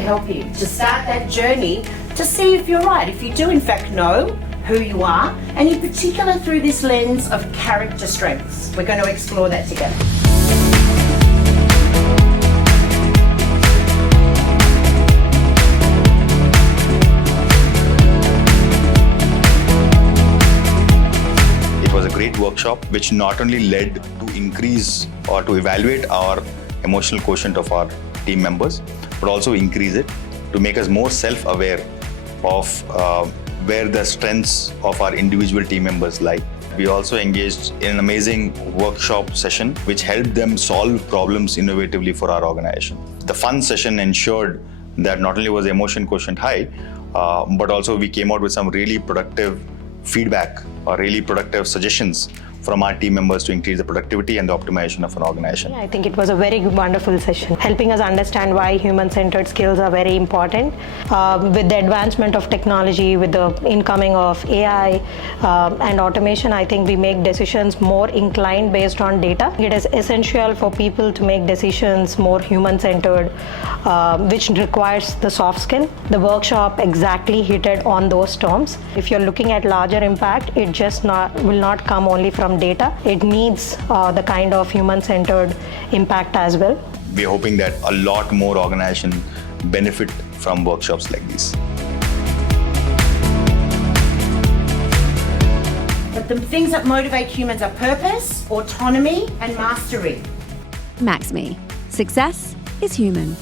help you to start that journey to see if you're right, if you do in fact know who you are, and in particular through this lens of character strengths. We're going to explore that together. It was a great workshop which not only led to increase or to evaluate our emotional quotient of our team members, but also increase it to make us more self-aware of where the strengths of our individual team members lie. We also engaged in an amazing workshop session which helped them solve problems innovatively for our organization. The fun session ensured that not only was the emotion quotient high, but also we came out with some really productive feedback or really productive suggestions from our team members to increase the productivity and the optimization of an organization. I think it was a very wonderful session, helping us understand why human-centered skills are very important. With the advancement of technology, with the incoming of AI and automation, I think we make decisions more inclined based on data. It is essential for people to make decisions more human-centered, which requires the soft skill. The workshop exactly hit it on those terms. If you're looking at larger impact, it just will not come only from data. It needs the kind of human-centered impact as well. We're hoping that a lot more organizations benefit from workshops like these. But the things that motivate humans are purpose, autonomy, and mastery. Maxme. Success is human.